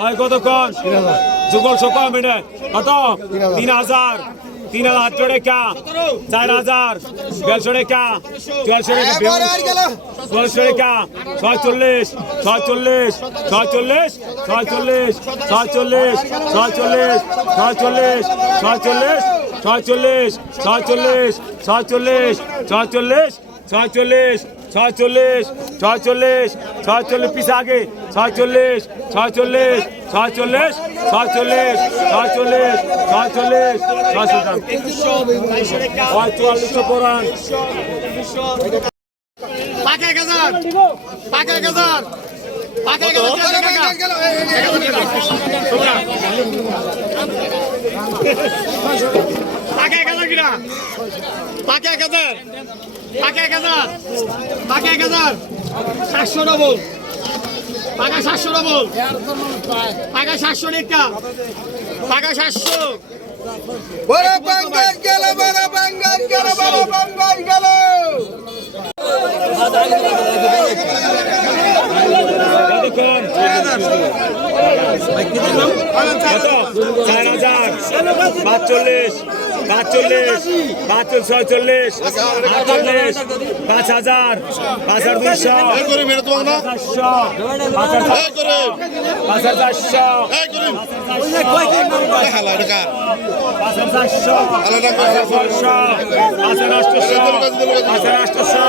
হয় কতক্ষণ যুগল সকল মিনে কত তিন হাজার তিন হাজার আটশো টাকা চার হাজার দেড়শো টাকা চুয়াশো টাকা চুয়াশো টাকা ছয়চল্লিশ ছয়চল্লিশ ছয়চল্লিশ ছয়চল্লিশ ছয়চল্লিশ ছয়চল্লিশ ছয়চল্লিশ ছয়চল্লিশ ছয়চল্লিশ ছয়চল্লিশ ছয়চল্লিশ ছয়চল্লিশ ছয়চল্লিশ ছয়চল্লিশ ছয়চল্লিশ ছয়চল্লিশ পিস আগে। ছয়চল্লিশ ছয়চল্লিশ ছয়চল্লিশ ছয়চল্লিশ ছয়চল্লিশ ছয়চল্লিশ ছয়চল্লিশ। চুয়াল্লিশশো কোরআন পাকা এক হাজার, পাকা এক হাজার, পাকা এক হাজার পাকা এক হাজার। পাকা এক হাজার। পাকা এক হাজার। সাতশো ডবল পাকা সাতশো ডবল পাকা সাতশো লেখা পাকা সাতশো। বড় বাঙ্গাল গেল বড় বাঙ্গাল গেল বড় বাঙ্গাল গেল। দেখুন চার হাজার পাঁচচল্লিশ পাঁচচল্লিশ পাঁচচল্লিশ ছয়চল্লিশ আটচল্লিশ পাঁচ হাজার পাঁচ হাজার দুইশো চারশো পাঁচ হাজার পাঁচ হাজার চারশো পাঁচ হাজার চারশো পাঁচ হাজার ছয়শো পাঁচ হাজার আটশোশো পাঁচ হাজার আটশোশো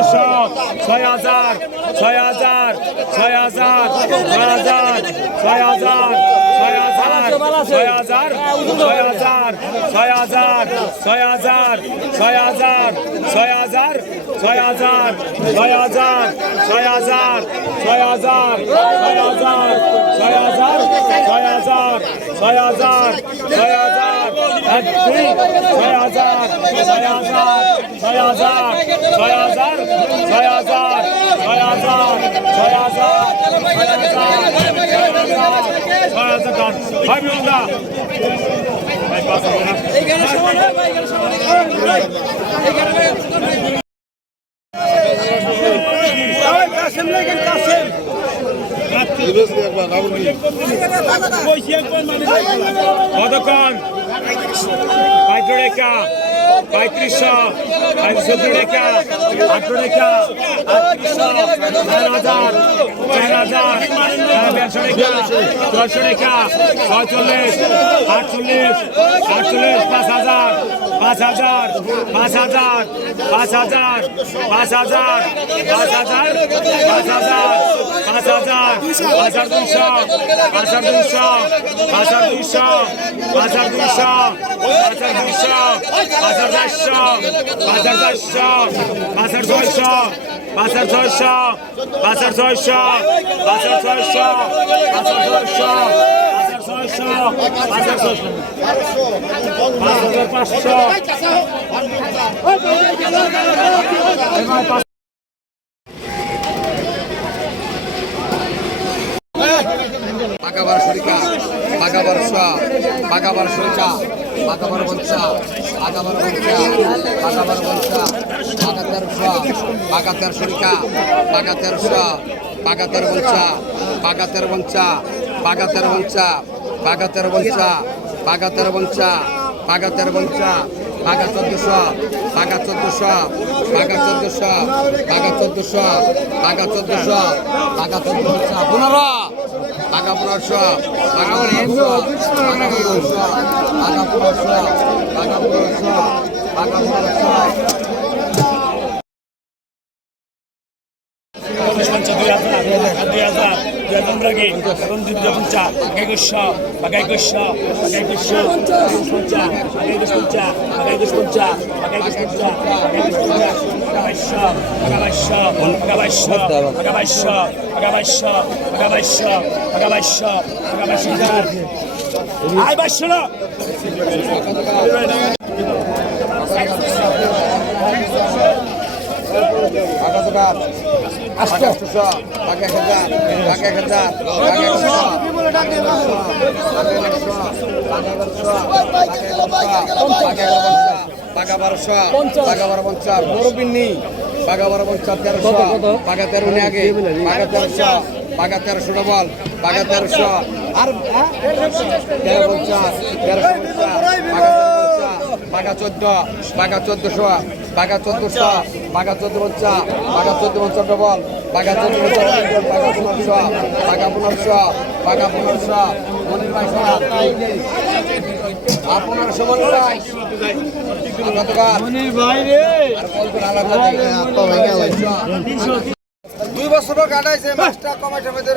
পাঁচ হাজার আটশোশো ছয় হাজার ছয় হাজার ছয় হাজার ছয় হাজার ছয় হাজার ছয় হাজার ছয় হাজার ছয় হাজার ছয় হাজার ছয় হাজার ছয় হাজার ছয় হাজার ছয় হাজার ছয় হাজার ছয় হাজার ছয় হাজার ছয় হাজার ছয় হাজার ছয় হাজার ছয় হাজার ছয় হাজার এক দুই ছয় হাজার ছয় হাজার ছয় হাজার ছয় হাজার ছয় হাজার ছয় হাজার ছয় হাজার ছয় হাজার ছয় হাজার টান ভাই বিন্দা ভাই পাঁচ হাজার কতক্ষণ পঁয়ত্রিশ রেখা পঁয়ত্রিশশো চোদ্দ রেখা আঠারো রেখা আটত্রিশশো, চার হাজার চার হাজার দেড়শো রেখা ছয়শো রেখা, ছয়চল্লিশ আটচল্লিশ, পাঁচ হাজার পাঁচ হাজার পাঁচ হাজার পাঁচ হাজার পাঁচ হাজার পাঁচ হাজার পাঁচ হাজার হাজার হাজার দুইশো হাজার দুইশো হাজার দুইশো হাজার দুইশো হাজার দুইশো হাজার চারশো হাজার চারশো হাজার ছয়শো হাজার ছয়শো হাজার ছয়শো হাজার ছয়শো হাজার ছয়শো হাজার ছয়শো হাজার পাঁচশো বাগাবার সোচা বাগাবার বলছা বাগাবার বলছা বাগাবার বলছা বাগাতের সোয়া বাগাতের সরিকা বাগাতের সোয়া বাগাতের বলছা বাগাতের বঞ্চা বাগাতের বঞ্চা বাগাতের বঞ্চা বাগাতের বঞ্চা বাগাতের বঞ্চা বাঘা চোদ্দশো বাঘা চোদ্দশো বাঘা চোদ্দশো বাঘা চোদ্দশো বাঘা চোদ্দশো বাঘা চোদ্দশো, পনেরো টাকা পনেরোশো টাকা পনেরোশো টাকা পনেরোশো টাকা পনেরোশো টাকা পনেরোশো দুই হাজার দুই হাজার আমরা কি এখন যদি যখন চা আগাই করছ আগাই করছ আগাই করছ আগাই করছ আকাশ আটশো টাকা এক হাজার টাকা এক হাজার টাকা একশো টাকা বারোশো টাকা বারো পঞ্চাশ মুরব্বী নেই পাকা বারো পঞ্চাশ তেরোশো পাকা তেরো আগে পাকা তেরোশো পাকা তেরোশো ডবল পাকা তেরোশো আর তেরো পঞ্চাশ তেরোশো পঞ্চাশ পাকা চোদ্দ পাকা চোদ্দশো পাকা চোদ্দশো বাঘা চোদ্দ পঞ্চা বাঘা চোদ্দ পঞ্চা ডবল বাঘা চোদ্দ পঞ্চা বাঘা পনেরোশো বাঘা পনেরোশো বাঘা পনেরোশো মনির ভাই সোনার আপনার সমান দুই বছর কাটাইছে মাছটা কমাইছে ভেতর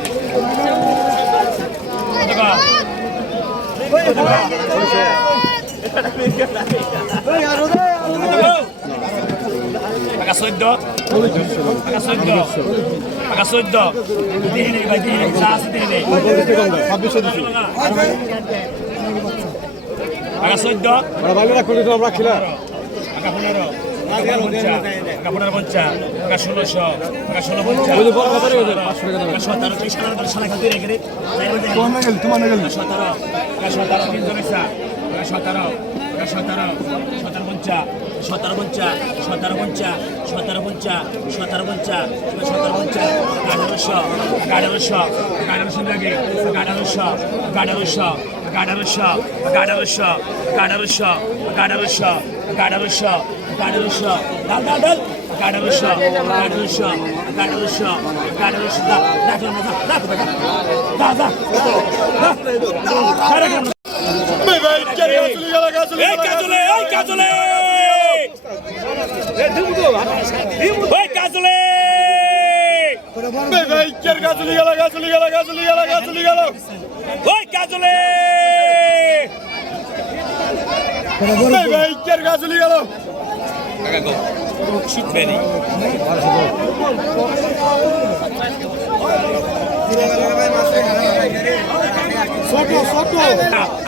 টাকা চৈধ্য টাকা চৈধ্য টাকা চৈধ্য দিহি নেই ভাই দিহি আমরা খিলা। টাকা আচ্ছা, পনেরো। টাকা পঞ্চা টাকা পনেরো পঞ্চা টাকা ষোলোশো টাকা ষোলো পঞ্চা টাকা সতেরো সাতারো করে সাড়ে খাতে রেখে রে সতেরো টাকা সতেরো তিনশো পয়সা টাকা সতেরো টাকা সতেরো সতেরো পঞ্চা সতেরো পঞ্চা সতেরো পঞ্চা সতেরো পঞ্চা সতেরো পঞ্চা সতেরো পঞ্চা আঠারোশো আঠারোশো আঠারোশো লাগে আঠারোশো আঠারোশো আঠারোশো আঠারোশো আঠারোশো আঠারোশো আঠারোশো Academy Shop, Dal Dal Dal, Academy Shop, Academy Shop, Academy Shop, Academy Shop, Dal Dal Dal, Dal Dal Dal, Dal Dal Dal, ভাই ভাই কেরে আসলে গেল কাজলে এই কাজলে এই কাজলে এ দিমু তো দিমু ভাই কাজলে ভাই ভাই কেরে কাজলে গেল কাজলে গেল কাজলে গেল কাজলে গেল ভাই কাজলে ভাই ভাই কেরে কাজলে গেল শীতবেরি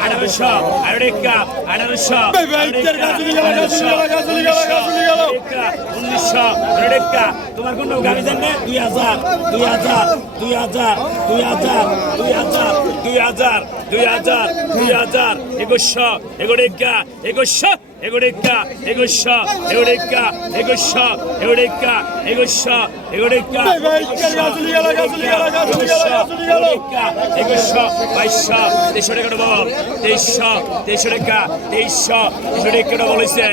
আঠারোশো আরেকা আঠারোশো উনিশশো রেডেকা তোমার কোন গাড়ি জানে দুই হাজার দুই হাজার দুই হাজার দুই হাজার দুই হাজার দুই হাজার দুই হাজার দুই হাজার। একুশশো এগুড়েকা একুশশো এগুড়েকা একুশশো এগুড়েকা একুশশো এগুড়েকা একুশশো এগুড়েকা একুশশো বাইশশো, তেইশশো টাকা বল তেইশশো তেইশশো টাকা, তেইশশো তেইশশো টাকা ডবল হয়েছে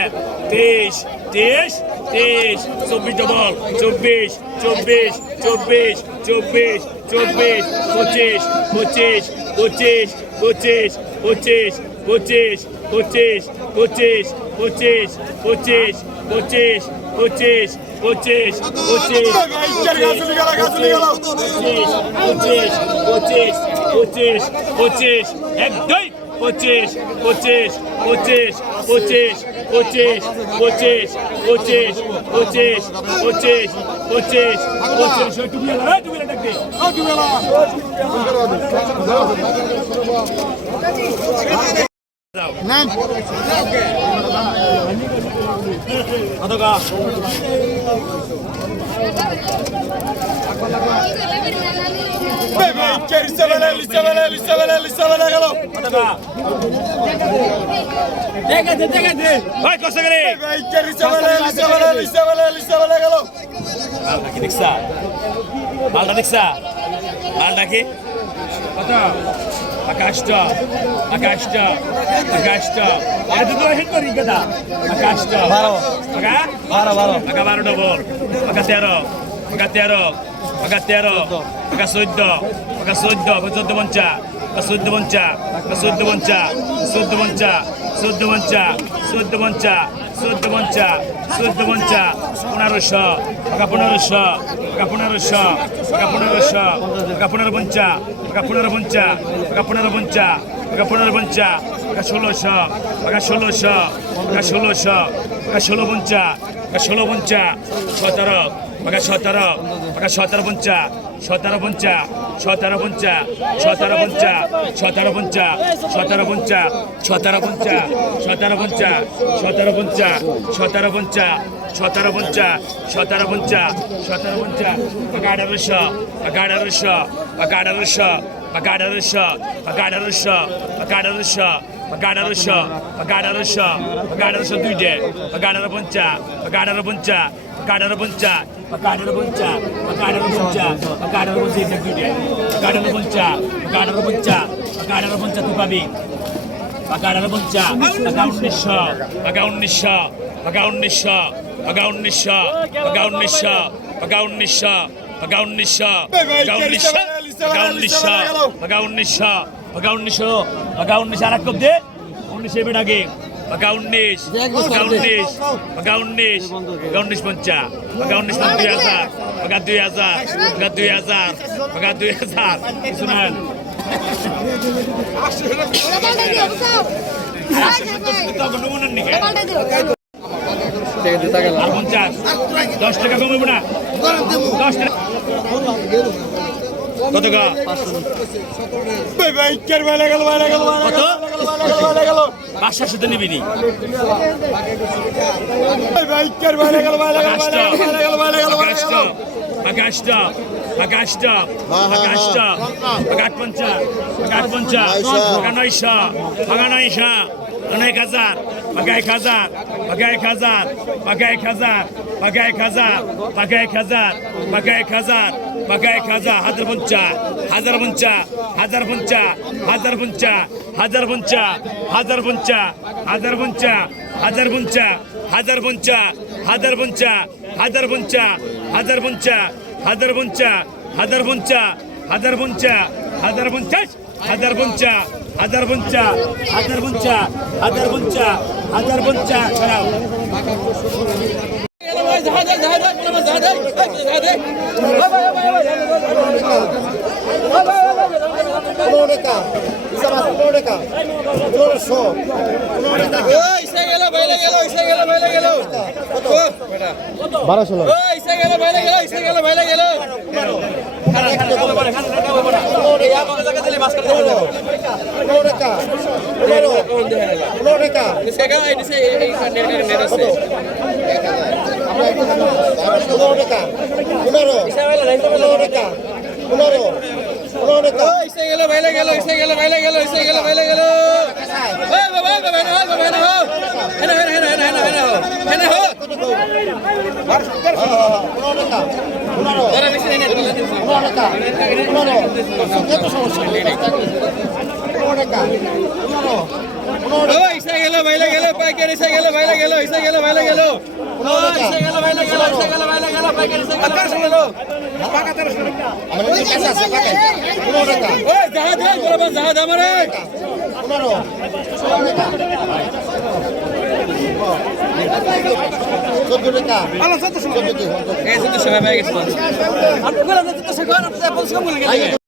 তেইশ তেইশ তেইশ, চব্বিশ ডবল চব্বিশ চব্বিশ চব্বিশ চব্বিশ চব্বিশ পঁচিশ পঁচিশ পঁচিশ পঁচিশ পঁচিশ পঁচিশ পঁচিশ পঁচিশ পঁচিশ পঁচিশ পঁচিশ পঁচিশ পঁচিশ পঁচিশ পঁচিশ পঁচিশ পঁচিশ পঁচিশ এক দুই পঁচিশ পঁচিশ পঁচিশ পঁচিশ পঁচিশ পঁচিশ পঁচিশ পঁচিশ পঁচিশ পঁচিশ পঁচিশ ওই নাম মালটা দেখছা? মালটা কি? কত? আকাশটা আকাশটা আকাশটা। এটা তো হিট করি কথা আকাশটা। বারো। আগা? বারো বারো। আগা বারো ডবল আগা তেরো। আগা তেরো। আগা তেরো। আগা চোদ্দ। আগা চোদ্দ। চোদ্দ পঞ্চা। চোদ্দ পঞ্চা। চোদ্দ পঞ্চা। চোদ্দ পঞ্চা। চোদ্দ পঞ্চা। চোদ্দ পঞ্চা। চোদ্দ পঞ্চা। চোদ্দ পঞ্চা। পনেরোশো। টাকা পনেরোশো। টাকা পনেরোশো। টাকা পনেরোশো। টাকা পনেরো পঞ্চা। টাকা পনেরো পঞ্চা টাকা পনেরো পঞ্চা পাকা পনেরো পঞ্চা পাকা ষোলোশো পাকা ষোলোশো পাকা ষোলোশো পাকা ষোলো পঞ্চা পাকা ষোলো পঞ্চা সতেরো পাকা সতেরো পাকা সতেরো পঞ্চা সতেরো পঞ্চা সতেরো পঞ্চা সতেরো পঞ্চা সতেরো পঞ্চা সতেরো পঞ্চা সতেরো পঞ্চা সতেরো পঞ্চা সতেরো পঞ্চা সতেরো পঞ্চা সতেরো পঞ্চা সতেরো পঞ্চা সতেরো পঞ্চা আঠারোশো পাকা আঠারোশো পাকা আঠারোশো পাকা আঠারোশো পাকা আঠারোশো দুইটে আঠারো পঞ্চা আঠারো পঞ্চা আঠারো পঞ্চা আঠারো পঞ্চা আঠারো পঞ্চা আঠারো পঞ্চা দুইটে আঠারো পঞ্চা আঠারো পঞ্চা পাকা পঞ্চা তুই পাবি আঠারো পঞ্চা পাকা উনিশশো উনিশশো পাকা উনিশশো পাকা উনিশশো পাকা উনিশশো পাকা উনিশশো পাকা উনিশশো পাকা উনিশশো পাকা উনিশশো পাকা উনিশশো পাকা উনিশশো পাকা উনিশশো আর কব দে উনিশ এবার আগে পাকা উনিশ পাকা উনিশ পাকা উনিশ পাকা উনিশ পঞ্চা পাকা উনিশ পঞ্চ দুই হাজার পাকা দুই হাজার পাকা দুই হাজার পাকা দুই হাজার শুনেন নিকে সেই জুতা গেল আর 50 10 টাকা কমাবো না 10 টাকা কত গা 500 ভাই ভাই কের বেলা গেল বেলা গেল কত বেলা গেল 500 শুধু নিবি নি ভাই ভাই কের অনেক হাজার পাকা এক হাজার পাকা এক হাজার পাকা এক হাজার পাকা এক হাজার পাকা এক হাজার পাকা এক হাজার পাকা এক হাজার হাজার পঞ্চা হাজার পঞ্চা হাজার পঞ্চা হাজার পঞ্চা হাজার পঞ্চা হাজার পঞ্চা হাজার পঞ্চা হাজার পঞ্চা হাজার পঞ্চা হাজার পঞ্চা হাজার পঞ্চা হাজার পঞ্চা হাজার পঞ্চা হাজার পঞ্চা হাজার পঞ্চা হাজার পঞ্চাশ হাজার পঞ্চা হাজার পঞ্চা হাজার পঞ্চা হাজার পঞ্চা হাজার পঞ্চা সরাও পনেরো টাকা পনেরো টাকা পনেরোশো পনেরো টাকা বারোশো পনেরো পনেরো টাকা পনেরো পনেরো টাকা ইসে গেল বাইলে গেল ইসে গেল বাইলে গেল ইসে গেল বাইলে গেল ওই বাবা বাবা না বাবা না হো এনা এনা এনা এনা এনা হো এনা হো ইসা গেল বাইলে গেল পাইকার ইসা গেল বাইলে গেল ইসা গেল বাইলে গেল। ইসা গেল বাইলে গেল ইসা গেল বাইলে জাহাজ জাহাজ চোদ্দশো টাকা। চোদ্দশো